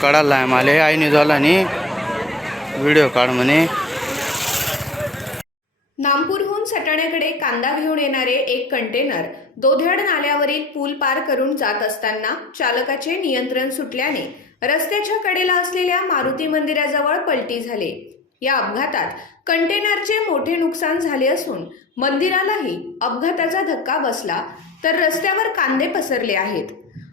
काढायला आहे मला. आईने झाला आणि व्हिडिओ काढ म्हणे. नामपूरहून सटाण्याकडे कांदा घेऊन येणारे एक कंटेनर दोधड नाल्यावरील पूल पार करून जात असताना चालकाचे नियंत्रण सुटल्याने रस्त्याच्या कडेला असलेल्या मारुती मंदिराजवळ पलटी झाले. या अपघातात कंटेनरचे मोठे नुकसान झाले असून मंदिरालाही अपघाताचा धक्का बसला तर रस्त्यावर कांदे पसरले आहेत.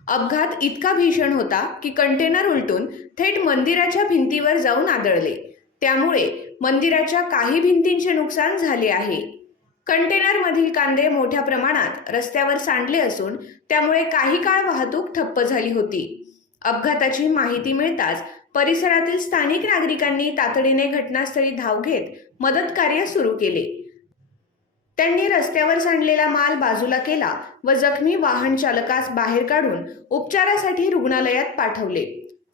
अपघात इतका भीषण होता की कंटेनर उलटून थेट मंदिराच्या भिंतीवर जाऊन आदळले. त्यामुळे मंदिराच्या काही भिंतींचे नुकसान झाले आहे. कंटेनरमधील कांदे मोठ्या प्रमाणात रस्त्यावर सांडले असून त्यामुळे काही काळ वाहतूक ठप्प झाली होती. अपघाताची माहिती मिळताच परिसरातील स्थानिक नागरिकांनी तातडीने घटनास्थळी धाव घेत मदत कार्य सुरू केले. त्यांनी रस्त्यावर सांडलेला माल बाजूला केला व जखमी वाहन चालकास बाहेर काढून उपचारासाठी रुग्णालयात पाठवले.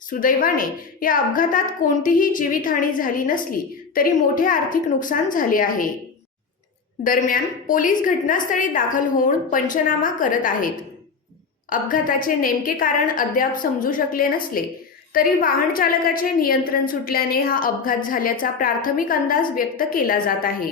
सुदैवाने या अपघातात कोणतीही जीवितहानी झाली नसली तरी मोठे आर्थिक नुकसान झाले आहे. दरम्यान पोलीस घटनास्थळी दाखल होऊन पंचनामा करत आहेत. अपघाताचे नेमके कारण अद्याप समजू शकले नसले तरी वाहन चालकाचे नियंत्रण सुटल्याने हा अपघात झाल्याचा प्राथमिक अंदाज व्यक्त केला जात आहे.